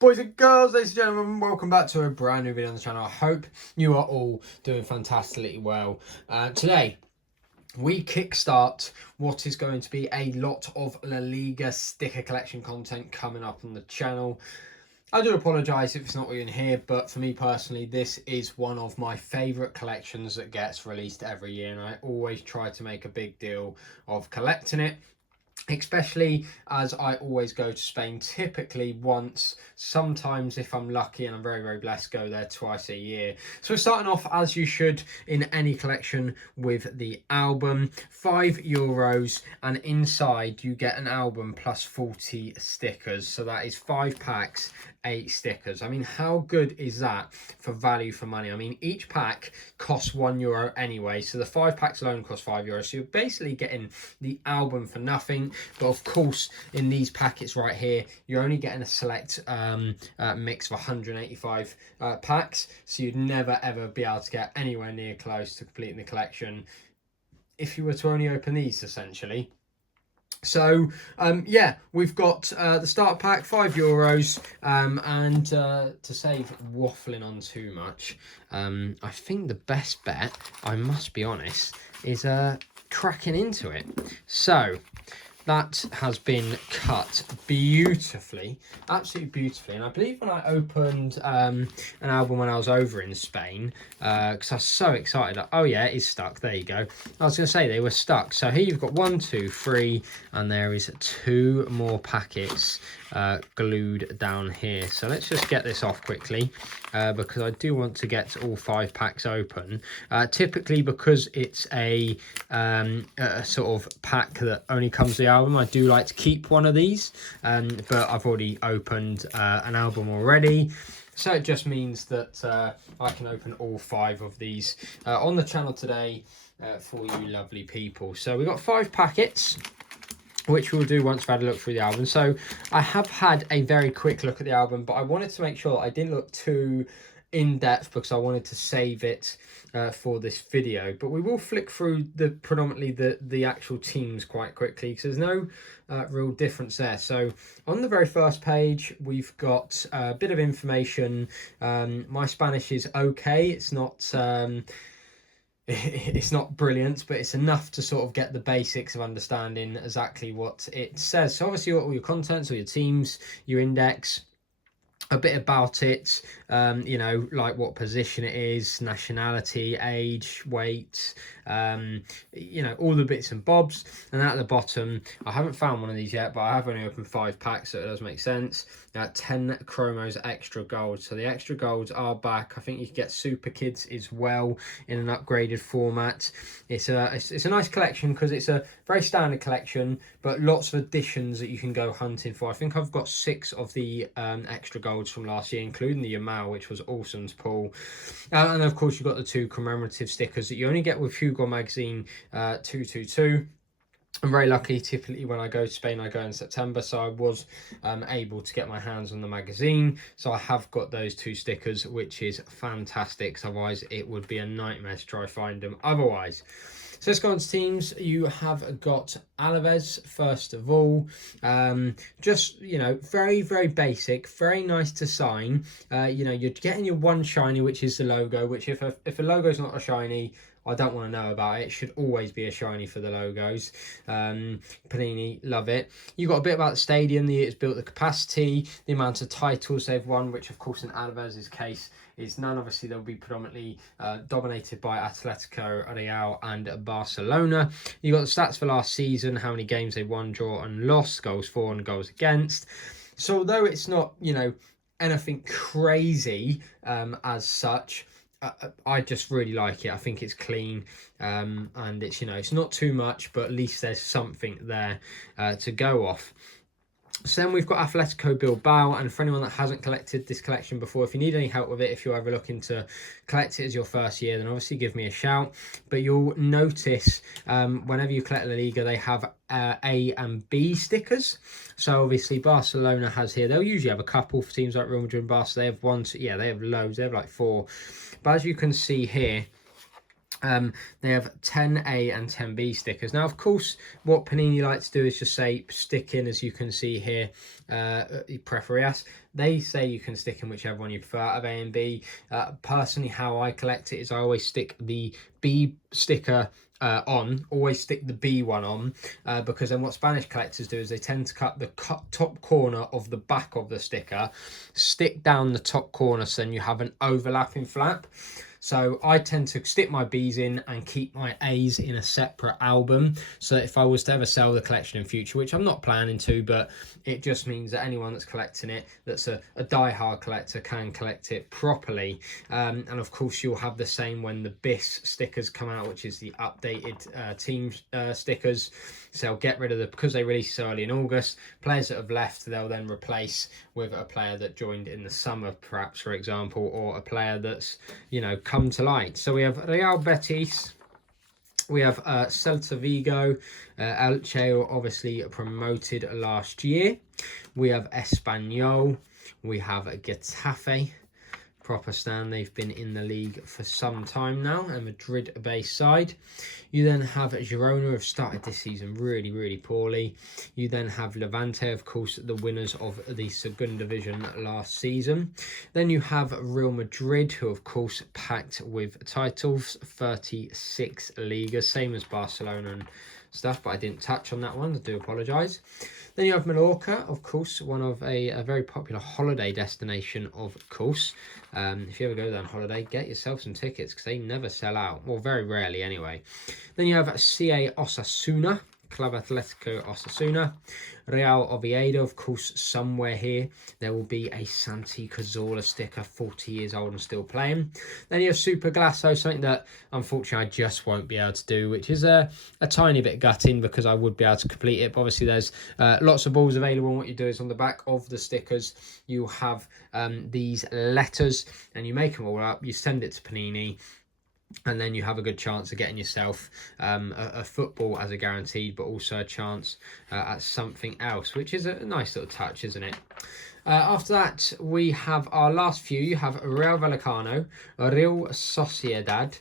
Boys and girls, ladies and gentlemen, welcome back to a brand new video on the channel. I hope you are all doing fantastically well. Today, we kickstart what is going to be a lot of La Liga sticker collection content coming up on the channel. I do apologise if it's not what you're in here, but for me personally, this is one of my favourite collections that gets released every year, and I always try to make a big deal of collecting it. Especially as I always go to Spain, typically once, sometimes if I'm lucky and I'm very blessed, go there twice a year. So we're starting off, as you should in any collection, with the album, €5, and inside you get an album plus 40 stickers. So that is 5 packs, 8 stickers. I mean, how good is that for value for money? I mean, each pack costs €1 anyway, so the 5 packs alone cost €5. So you're basically getting the album for nothing. But of course, in these packets right here, you're only getting a select mix of 185 packs, so you'd never ever be able to get anywhere near close to completing the collection if you were to only open these, essentially. So yeah, we've got the start pack, €5, and to save waffling on too much, I think the best bet, I must be honest, is cracking into it. So that has been cut beautifully, absolutely beautifully. And I believe when I opened an album when I was over in Spain, because I was so excited, oh yeah, it is stuck, there you go. I was going to say they were stuck. So here you've got 1, 2, 3, and there is 2 more packets glued down here. So let's just get this off quickly, because I do want to get all 5 packs open. Typically, because it's a sort of pack that only comes with the album, I do like to keep one of these, but I've already opened an album already. So it just means that I can open all 5 of these on the channel today for you lovely people. So we've got 5 packets, which we'll do once we've had a look through the album. So I have had a very quick look at the album, but I wanted to make sure that I didn't look too in depth because I wanted to save it for this video. But we will flick through predominantly the actual teams quite quickly, because there's no real difference there. So on the very first page, we've got a bit of information. My Spanish is okay. It's not it's not brilliant, but it's enough to sort of get the basics of understanding exactly what it says. So obviously all your contents, all your teams, your index, a bit about it, you know, like what position it is, nationality, age, weight, you know, all the bits and bobs. And at the bottom, I haven't found one of these yet, but I have only opened 5 packs, so it does make sense. 10 chromos extra gold. So the extra golds are back. I think you can get super kids as well in an upgraded format. It's a nice collection because it's a very standard collection, but lots of additions that you can go hunting for. I think I've got 6 of the extra golds from last year, including the Yamal, which was awesome to pull. And of course, you've got the 2 commemorative stickers that you only get with Hugo Magazine 222. I'm very lucky. Typically when I go to Spain, I go in September, so I was able to get my hands on the magazine. So I have got those 2 stickers, which is fantastic. Otherwise it would be a nightmare to try find them otherwise. So let's go on to teams. You have got Alaves first of all. Just, you know, very basic, very nice to sign. You know, you're getting your 1 shiny, which is the logo, which if a logo is not a shiny, I don't want to know about it. It should always be a shiny for the logos. Panini, love it. You've got a bit about the stadium, the year it's built, the capacity, the amount of titles they've won, which of course in Alaves' case is none. Obviously they'll be predominantly dominated by Atletico, Real and Barcelona. You've got the stats for last season, how many games they won, draw and lost, goals for and goals against. So although it's not, you know, anything crazy as such, I just really like it. I think it's clean, and it's, you know, it's not too much, but at least there's something there to go off. So then we've got Atletico Bilbao, and for anyone that hasn't collected this collection before, if you need any help with it, if you're ever looking to collect it as your first year, then obviously give me a shout. But you'll notice whenever you collect La Liga, they have A and B stickers. So obviously Barcelona has here, they'll usually have a couple for teams like Real Madrid and Barca. They have 1, 2, yeah, they have loads, they have like 4. But as you can see here, They have 10A and 10B stickers. Now, of course, what Panini like to do is just say stick in, as you can see here, preferias. They say you can stick in whichever one you prefer out of A and B. Personally, how I collect it is I always stick the B sticker on, always stick the B one on, because then what Spanish collectors do is they tend to cut the top corner of the back of the sticker, stick down the top corner, so then you have an overlapping flap. So I tend to stick my Bs in and keep my As in a separate album, so that if I was to ever sell the collection in future, which I'm not planning to, but it just means that anyone that's collecting it, that's a die-hard collector, can collect it properly. And of course you'll have the same when the BIS stickers come out, which is the updated team stickers. So they'll get rid of because they release early in August, players that have left they'll then replace with a player that joined in the summer, perhaps, for example, or a player that's, you know, come to light. So we have Real Betis, we have Celta Vigo, Elche, obviously promoted last year. We have Espanyol, we have Getafe, proper stand. They've been in the league for some time now, a Madrid-based side. You then have Girona, who have started this season really, really poorly. You then have Levante, of course, the winners of the Segunda Division last season. Then you have Real Madrid, who, of course, packed with titles, 36 Ligas, same as Barcelona and stuff, but I didn't touch on that one. I do apologise. Then you have Mallorca, of course, one of a very popular holiday destination, of course. If you ever go there on holiday, get yourself some tickets because they never sell out. Well, very rarely anyway. Then you have CA Osasuna, Club Atletico Osasuna. Real Oviedo, of course, somewhere here there will be a Santi Cazorla sticker, 40 years old and still playing. Then you have Super Glasso, something that unfortunately I just won't be able to do, which is a tiny bit gutting because I would be able to complete it. But obviously there's lots of balls available, and what you do is on the back of the stickers you have these letters, and you make them all up, you send it to Panini, and then you have a good chance of getting yourself a football as a guaranteed, but also a chance at something else, which is a nice little touch, isn't it? After that, we have our last few. You have Real Vallecano, Real Sociedad,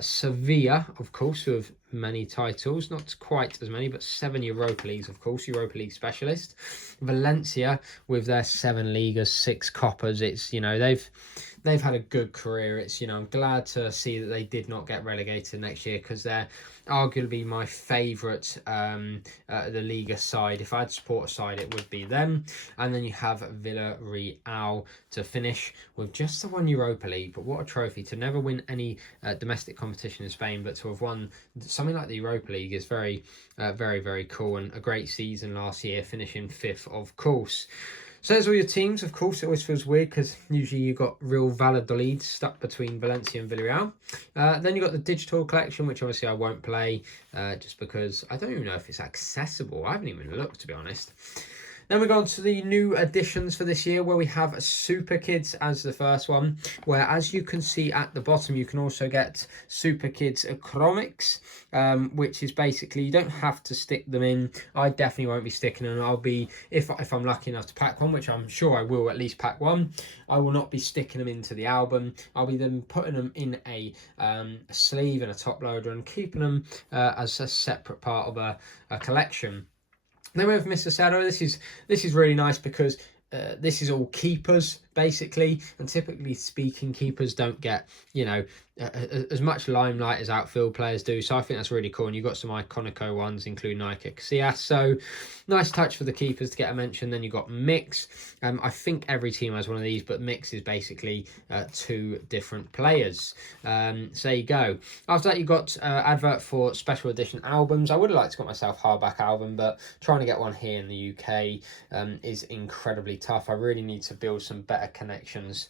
Sevilla, of course, who have many titles, not quite as many, but 7 Europa Leagues, of course, Europa League specialist. Valencia with their 7 Ligas, 6 Copas. It's, you know, they've had a good career. It's, you know, I'm glad to see that they did not get relegated next year, because they're arguably my favourite the Liga side. If I had to support a side, it would be them. And then you have Villarreal to finish with just the 1 Europa League, but what a trophy. To never win any domestic competition in Spain, but to have won something like the Europa League is very, very cool, and a great season last year, finishing 5th, of course. So there's all your teams. Of course, it always feels weird because usually you've got Real Valladolid stuck between Valencia and Villarreal. Then you've got the digital collection, which obviously I won't play just because I don't even know if it's accessible. I haven't even looked, to be honest. Then we go on to the new additions for this year, where we have Super Kids as the first one, where, as you can see at the bottom, you can also get Super Kids Chromics, which is basically, you don't have to stick them in. I definitely won't be sticking them. I'll be, if I'm lucky enough to pack one, which I'm sure I will at least pack one, I will not be sticking them into the album. I'll be then putting them in a sleeve and a top loader and keeping them as a separate part of a collection. Then we have Mr. Cerro. This is really nice because this is all keepers, basically, and typically speaking, keepers don't get, you know, as much limelight as outfield players do, so I think that's really cool. And you've got some iconico ones, including Nike Casillas, so nice touch for the keepers to get a mention. Then you've got Mix. I think every team has one of these, but Mix is basically 2 different players. So there you go. After that, you've got advert for special edition albums. I would have liked to get myself a hardback album, but trying to get one here in the UK is incredibly tough. I really need to build some better connections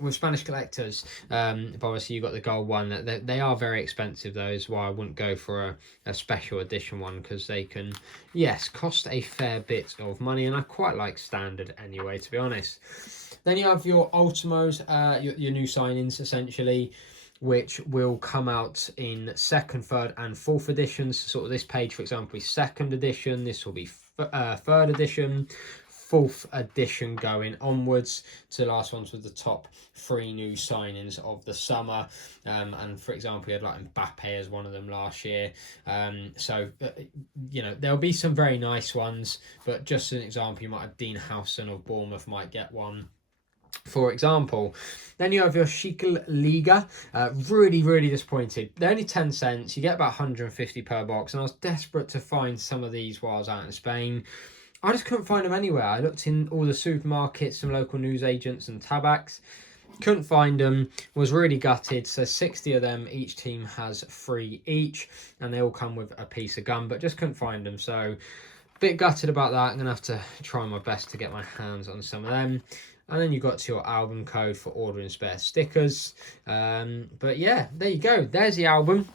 with Spanish collectors, but obviously you've got the gold one. They are very expensive, though, is why I wouldn't go for a special edition one, because they can, yes, cost a fair bit of money, and I quite like standard anyway, to be honest. Then you have your Ultimos, your new signings, essentially, which will come out in 2nd, 3rd and 4th editions. Sort of this page, for example, is 2nd edition. This will be 3rd edition. 4th edition going onwards to the last ones with the top 3 new signings of the summer. And for example, you had like Mbappe as one of them last year. So you know, there'll be some very nice ones, but just as an example, you might have Dean Howson of Bournemouth might get one, for example. Then you have your Schickel Liga. Really disappointed. They're only 10 cents. You get about 150 per box, and I was desperate to find some of these while I was out in Spain. I just couldn't find them anywhere. I looked in all the supermarkets, some local newsagents and tabacks. Couldn't find them. Was really gutted. So 60 of them, each team has 3 each, and they all come with a piece of gum, but just couldn't find them. So bit gutted about that. I'm going to have to try my best to get my hands on some of them. And then you got to your album code for ordering spare stickers. But yeah, there you go. There's the album.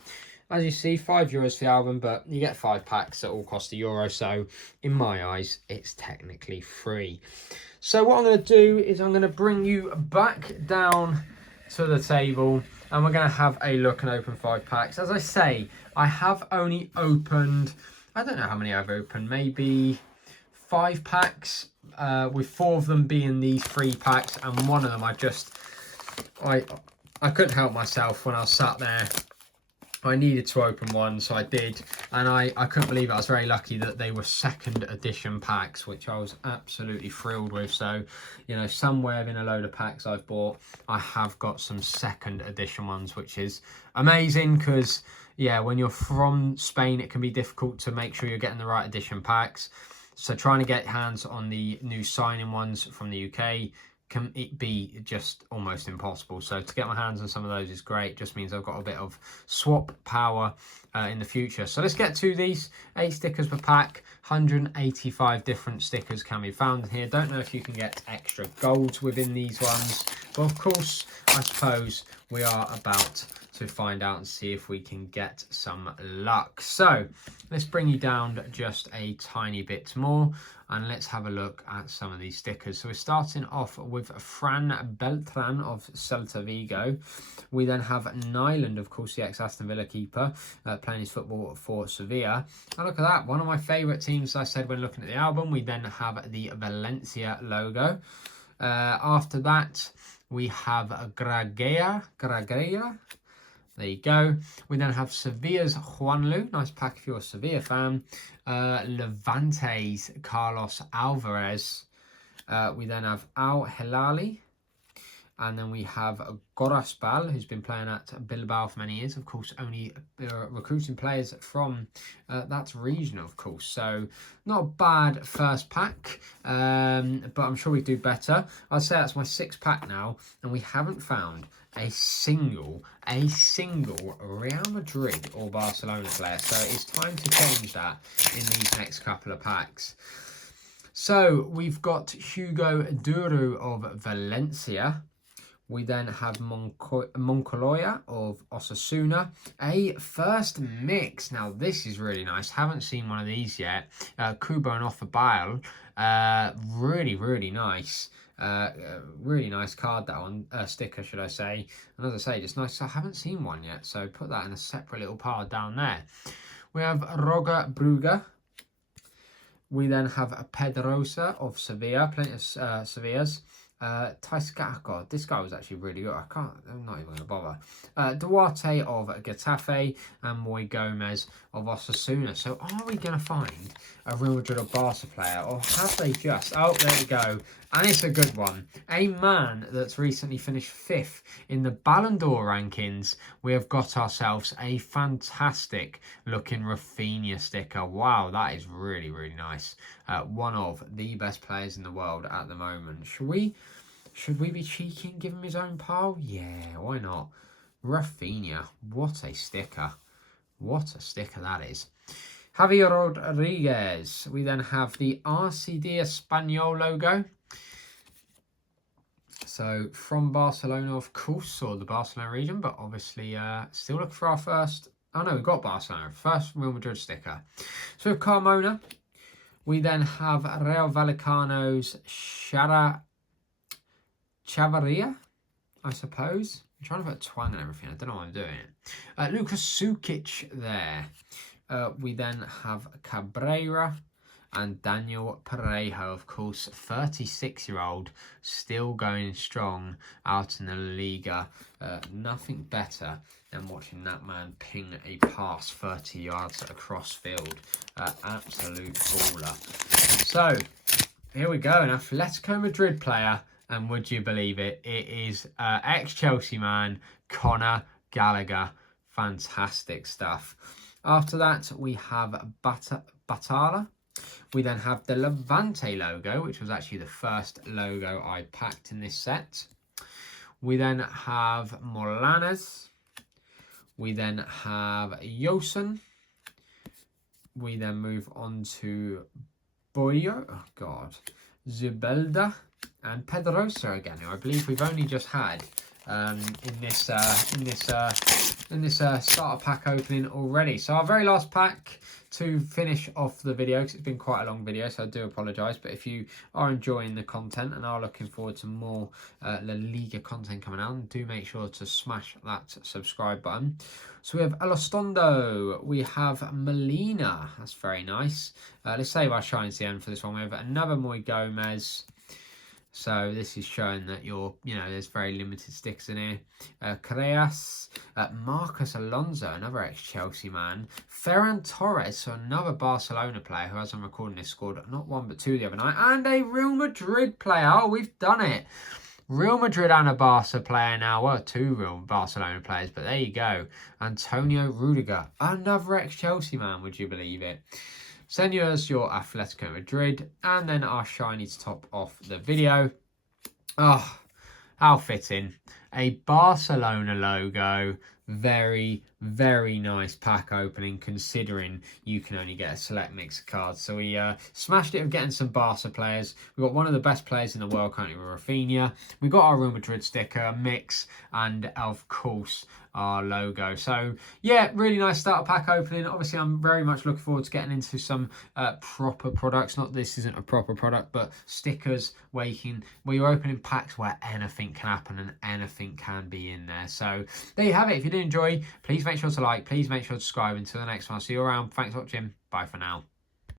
As you see, €5 for the album, but you get 5 packs that all cost €1. So in my eyes, it's technically free. So what I'm going to do is I'm going to bring you back down to the table, and we're going to have a look and open 5 packs. As I say, I have only opened, I don't know how many I've opened, maybe 5 packs, with 4 of them being these 3 packs, and one of them I couldn't help myself when I was sat there. I needed to open one, so I did, and I couldn't believe it. I was very lucky that they were 2nd edition packs, which I was absolutely thrilled with. So, you know, somewhere in a load of packs I've bought, I have got some 2nd edition ones, which is amazing because, yeah, when you're from Spain, it can be difficult to make sure you're getting the right edition packs. So trying to get hands on the new signing ones from the UK can it be just almost impossible. So to get my hands on some of those is great. Just means I've got a bit of swap power in the future. So let's get to these. 8 stickers per pack. 185 different stickers can be found here. Don't know if you can get extra golds within these ones, but of course I suppose we are about to find out and see if we can get some luck. So let's bring you down just a tiny bit more, and let's have a look at some of these stickers. So we're starting off with Fran Beltran of Celta Vigo. We then have Nyland, of course, the ex-Aston Villa keeper, playing his football for Sevilla. And look at that, one of my favourite teams, I said when looking at the album. We then have the Valencia logo. After that, we have Gragea. There you go. We then have Sevilla's Juanlu. Nice pack if you're a Sevilla fan. Levante's Carlos Alvarez. We then have Al Hilali. And then we have Goraspal, who's been playing at Bilbao for many years. Of course, only recruiting players from that region, of course. So, not a bad first pack, but I'm sure we do better. I'd say that's my 6th pack now, and we haven't found a single Real Madrid or Barcelona player. So, it's time to change that in these next couple of packs. So, we've got Hugo Duro of Valencia. We then have Moncoloya of Osasuna. A first mix. Now, this is really nice. Haven't seen one of these yet. Kubo and Offerbile. Really nice. Really nice card, that one. Sticker, should I say. And as I say, just nice. I haven't seen one yet, so put that in a separate little pile down there. We have Roger Brugger. We then have Pedrosa of Sevilla. Plenty of Sevillas. God, this guy was actually really good. I'm not even going to bother. Duarte of Getafe and Moy Gomez of Osasuna. So are we going to find a Real Madrid or Barca player, or have they just... Oh, there we go. And it's a good one. A man that's recently finished 5th in the Ballon d'Or rankings. We have got ourselves a fantastic looking Rafinha sticker. Wow, that is really nice. One of the best players in the world at the moment. Should we be cheeky and give him his own pile? Yeah, why not? Rafinha, what a sticker. What a sticker that is. Javier Rodriguez. We then have the RCD Espanyol logo. So from Barcelona, of course, or the Barcelona region, but obviously still looking for our first... Oh no, we've got Barcelona. First Real Madrid sticker. So with Carmona, we then have Real Vallecano's Chavarria, I suppose. I'm trying to put a twang and everything. I don't know why I'm doing it. Lucas Sukic there. We then have Cabrera. and Daniel Parejo, of course, 36-year-old, still going strong out in the La Liga. Nothing better than watching that man ping a pass 30 yards across field. Absolute baller. So, here we go, an Atletico Madrid player, and would you believe it, it is ex-Chelsea man, Conor Gallagher. Fantastic stuff. After that, we have Batala. We then have the Levante logo, which was actually the first logo I packed in this set. We then have Molanes. We then have Yosen. We then move on to Boyo, oh God, Zubelda, and Pedrosa again, who I believe we've only just had in this starter pack opening already. So our very last pack to finish off the video, because it's been quite a long video, so I do apologise. But if you are enjoying the content and are looking forward to more La Liga content coming out, do make sure to smash that subscribe button. So we have Elostondo, we have Molina, that's very nice. Let's save our shine to the end for this one. We have another Moy Gomez. So this is showing that there's very limited stickers in here. Creas, Marcos Alonso, another ex-Chelsea man. Ferran Torres, so another Barcelona player who, as I'm recording this, scored not one but two the other night. And a Real Madrid player. Oh, we've done it. Real Madrid and a Barca player now. Well, two Real Barcelona players, but there you go. Antonio Rudiger, another ex-Chelsea man, would you believe it? Send us your Atletico Madrid, and then our shiny to top off the video. Oh, how fitting. A Barcelona logo. Very, very nice pack opening, considering you can only get a select mix of cards. So we smashed it with getting some Barca players. We've got one of the best players in the world currently with Rafinha. We got our Real Madrid sticker, mix, and of course our logo. So yeah, really nice starter pack opening. Obviously, I'm very much looking forward to getting into some proper products. Not this isn't a proper product, but stickers where you're opening packs where anything can happen and anything can be in there. So there you have it. If you did enjoy, please make sure to like, please make sure to subscribe. Until the next one, I'll see you around. Thanks for watching. Bye for now.